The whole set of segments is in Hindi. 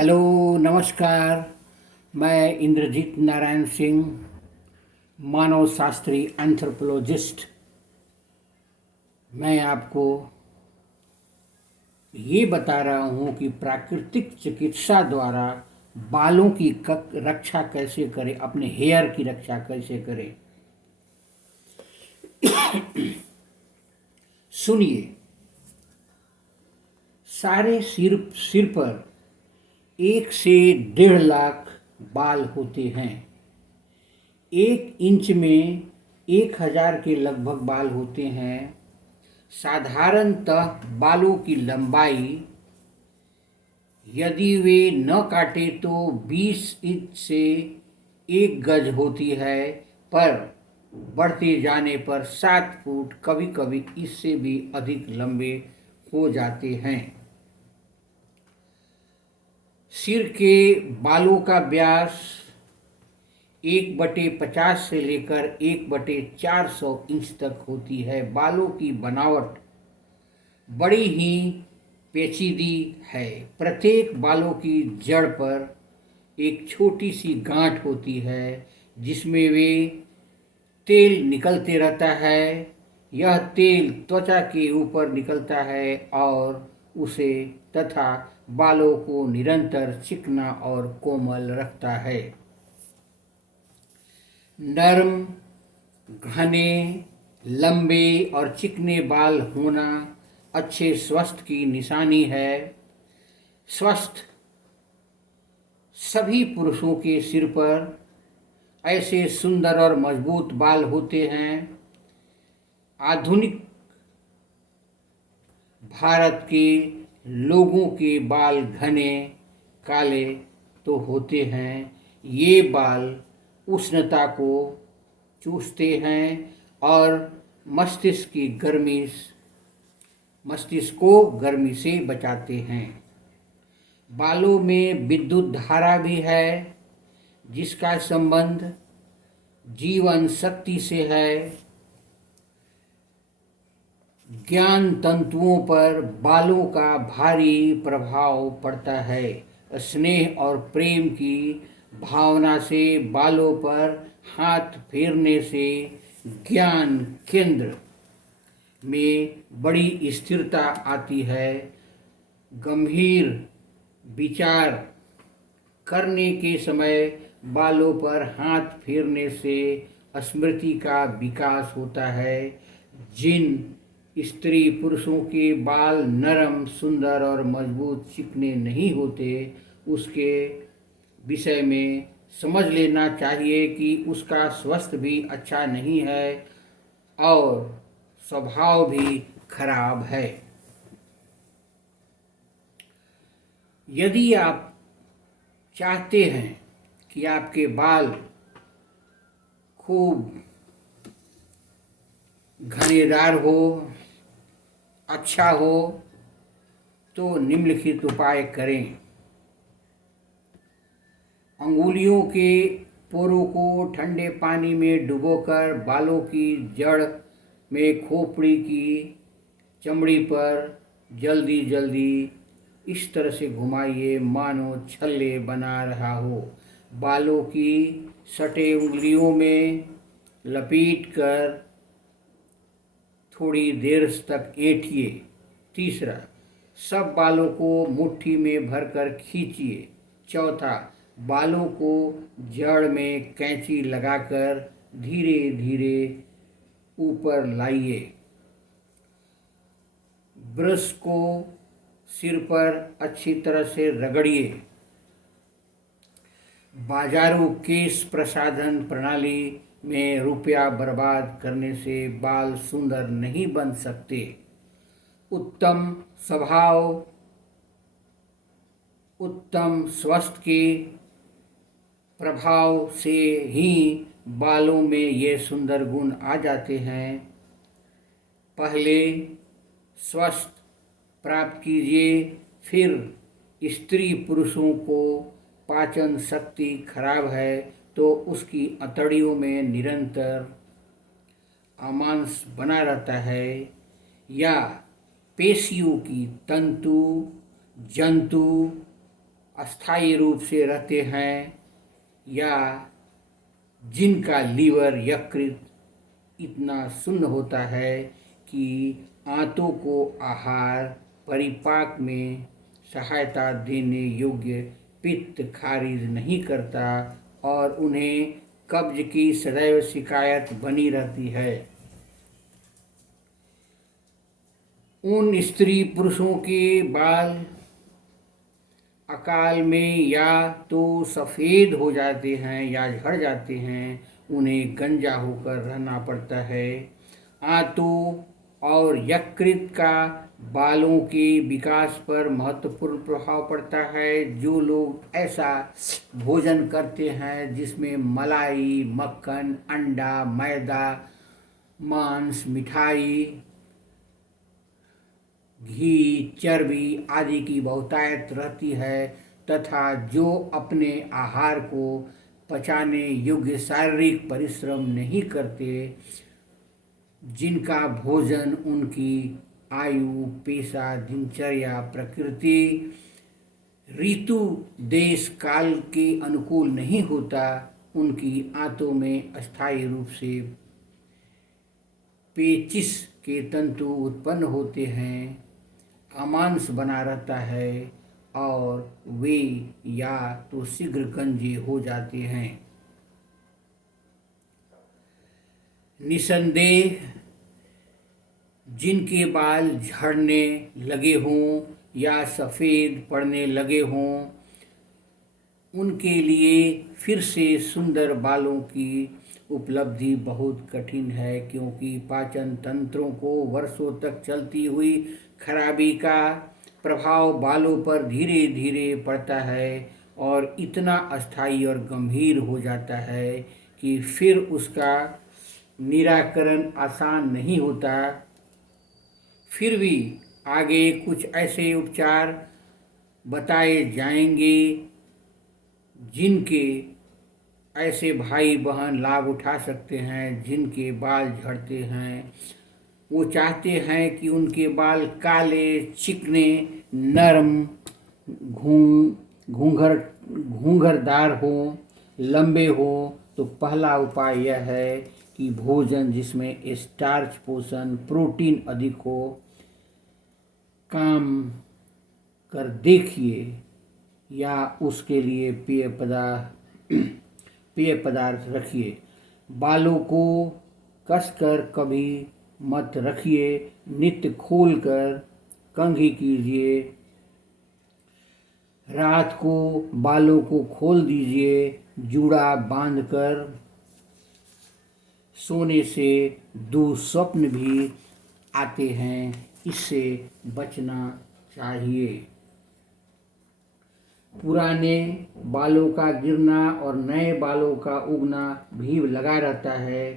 हेलो, नमस्कार। मैं इंद्रजीत नारायण सिंह, मानव शास्त्री एंथ्रोपोलॉजिस्ट। मैं आपको ये बता रहा हूँ कि प्राकृतिक चिकित्सा द्वारा बालों की रक्षा कैसे करें, अपने हेयर की रक्षा कैसे करें। सुनिए। सारे सिर पर 1 से 1.5 लाख बाल होते हैं। 1 इंच में 1,000 के लगभग बाल होते हैं। साधारणतः बालों की लंबाई, यदि वे न काटे तो 20 इंच से 1 गज होती है, पर बढ़ते जाने पर 7 फुट, कभी कभी इससे भी अधिक लंबे हो जाते हैं। सिर के बालों का व्यास 1/50 से लेकर 1/400 इंच तक होती है। बालों की बनावट बड़ी ही पेचीदी है। प्रत्येक बालों की जड़ पर एक छोटी सी गांठ होती है जिसमें वे तेल निकलते रहता है। यह तेल त्वचा के ऊपर निकलता है और उसे तथा बालों को निरंतर चिकना और कोमल रखता है। नर्म, घने, लंबे और चिकने बाल होना अच्छे स्वास्थ्य की निशानी है। स्वस्थ सभी पुरुषों के सिर पर ऐसे सुंदर और मजबूत बाल होते हैं। आधुनिक भारत के लोगों के बाल घने, काले तो होते हैं। ये बाल उष्णता को चूसते हैं और मस्तिष्क को गर्मी से बचाते हैं। बालों में विद्युत धारा भी है जिसका संबंध जीवन शक्ति से है। ज्ञान तंतुओं पर बालों का भारी प्रभाव पड़ता है। स्नेह और प्रेम की भावना से बालों पर हाथ फेरने से ज्ञान केंद्र में बड़ी स्थिरता आती है। गंभीर विचार करने के समय बालों पर हाथ फेरने से स्मृति का विकास होता है। जिन स्त्री पुरुषों के बाल नरम, सुंदर और मजबूत, चिकने नहीं होते, उसके विषय में समझ लेना चाहिए कि उसका स्वास्थ्य भी अच्छा नहीं है और स्वभाव भी खराब है। यदि आप चाहते हैं कि आपके बाल खूब घनेदार हो, अच्छा हो, तो निम्नलिखित उपाय करें। अंगुलियों के पोरों को ठंडे पानी में डुबोकर बालों की जड़ में खोपड़ी की चमड़ी पर जल्दी जल्दी इस तरह से घुमाइए मानो छल्ले बना रहा हो। बालों की सटे उंगलियों में लपेट कर थोड़ी देर तक ऐंठिए। तीसरा, सब बालों को मुट्ठी में भरकर खींचिए। चौथा, बालों को जड़ में कैंची लगाकर धीरे धीरे ऊपर लाइए। ब्रश को सिर पर अच्छी तरह से रगड़िए। बाजारू केश प्रसाधन प्रणाली में रुपया बर्बाद करने से बाल सुंदर नहीं बन सकते। उत्तम स्वभाव, उत्तम स्वास्थ्य के प्रभाव से ही बालों में ये सुंदर गुण आ जाते हैं। पहले स्वस्थ प्राप्त कीजिए, फिर स्त्री पुरुषों को पाचन शक्ति खराब है तो उसकी अंतड़ियों में निरंतर अमांस बना रहता है, या पेशियों की तंतु जंतु अस्थायी रूप से रहते हैं या जिनका लीवर यकृत इतना शून्य होता है कि आंतों को आहार परिपाक में सहायता देने योग्य पित्त खारिज नहीं करता और उन्हें कब्ज की सदैव शिकायत बनी रहती है। उन स्त्री पुरुषों के बाल अकाल में या तो सफ़ेद हो जाते हैं या झड़ जाते हैं, उन्हें गंजा होकर रहना पड़ता है। आंतों और यकृत का बालों के विकास पर महत्वपूर्ण प्रभाव पड़ता है। जो लोग ऐसा भोजन करते हैं जिसमें मलाई, मक्खन, अंडा, मैदा, मांस, मिठाई, घी, चर्बी आदि की बहुतायत रहती है तथा जो अपने आहार को पचाने योग्य शारीरिक परिश्रम नहीं करते, जिनका भोजन उनकी आयु, पेशा, दिनचर्या, प्रकृति, ऋतु, देश, काल के अनुकूल नहीं होता, उनकी आंतों में अस्थायी रूप से पेचिश के तंतु उत्पन्न होते हैं, अमांस बना रहता है और वे या तो शीघ्र गंजे हो जाते हैं। निसंदेह जिनके बाल झड़ने लगे हों या सफ़ेद पड़ने लगे हों, उनके लिए फिर से सुंदर बालों की उपलब्धि बहुत कठिन है, क्योंकि पाचन तंत्रों को वर्षों तक चलती हुई खराबी का प्रभाव बालों पर धीरे धीरे पड़ता है और इतना अस्थायी और गंभीर हो जाता है कि फिर उसका निराकरण आसान नहीं होता। फिर भी आगे कुछ ऐसे उपचार बताए जाएंगे जिनके ऐसे भाई बहन लाभ उठा सकते हैं जिनके बाल झड़ते हैं। वो चाहते हैं कि उनके बाल काले, चिकने, नरम, घूंघरदार हों, लंबे हों, तो पहला उपाय यह है कि भोजन जिसमें स्टार्च, पोषण, प्रोटीन अधिक हो, काम कर देखिए या उसके लिए पेय पदार्थ रखिए। बालों को कसकर कभी मत रखिए, नित्य खोलकर कंघी कीजिए। रात को बालों को खोल दीजिए। जूड़ा बांधकर सोने से दुःस्वप्न भी आते हैं, इससे बचना चाहिए। पुराने बालों का गिरना और नए बालों का उगना भी लगा रहता है,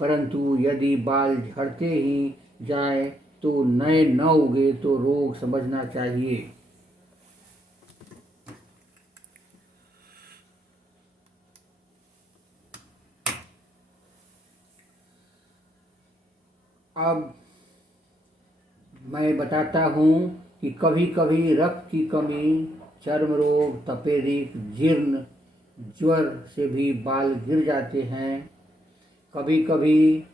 परंतु यदि बाल झड़ते ही जाए तो नए न उगे तो रोग समझना चाहिए। अब मैं बताता हूँ कि कभी कभी रक्त की कमी, चर्म रोग, तपेदिक, जीर्ण, ज्वर से भी बाल गिर जाते हैं। कभी कभी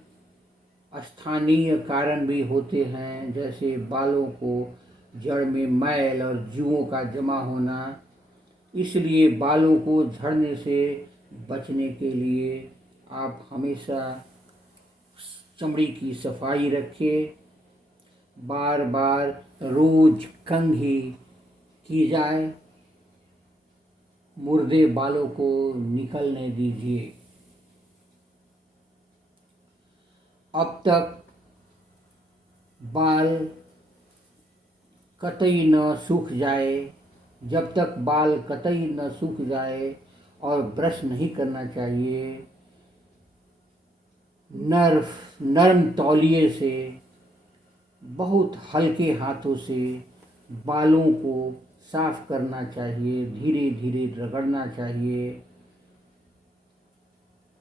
स्थानीय कारण भी होते हैं, जैसे बालों को जड़ में मैल और जूओं का जमा होना। इसलिए बालों को झड़ने से बचने के लिए आप हमेशा चमड़ी की सफाई रखें। बार बार रोज कंघी की जाए। मुर्दे बालों को निकलने दीजिए। अब तक बाल कतई न सूख जाए, जब तक बाल कतई न सूख जाए और ब्रश नहीं करना चाहिए। नरम तौलिए से बहुत हल्के हाथों से बालों को साफ करना चाहिए, धीरे धीरे रगड़ना चाहिए।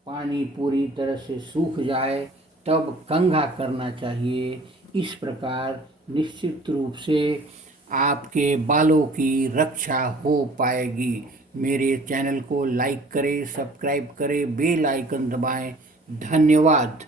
पानी पूरी तरह से सूख जाए तब कंघा करना चाहिए। इस प्रकार निश्चित रूप से आपके बालों की रक्षा हो पाएगी। मेरे चैनल को लाइक करें, सब्सक्राइब करें, बेल आइकन दबाएं। धन्यवाद।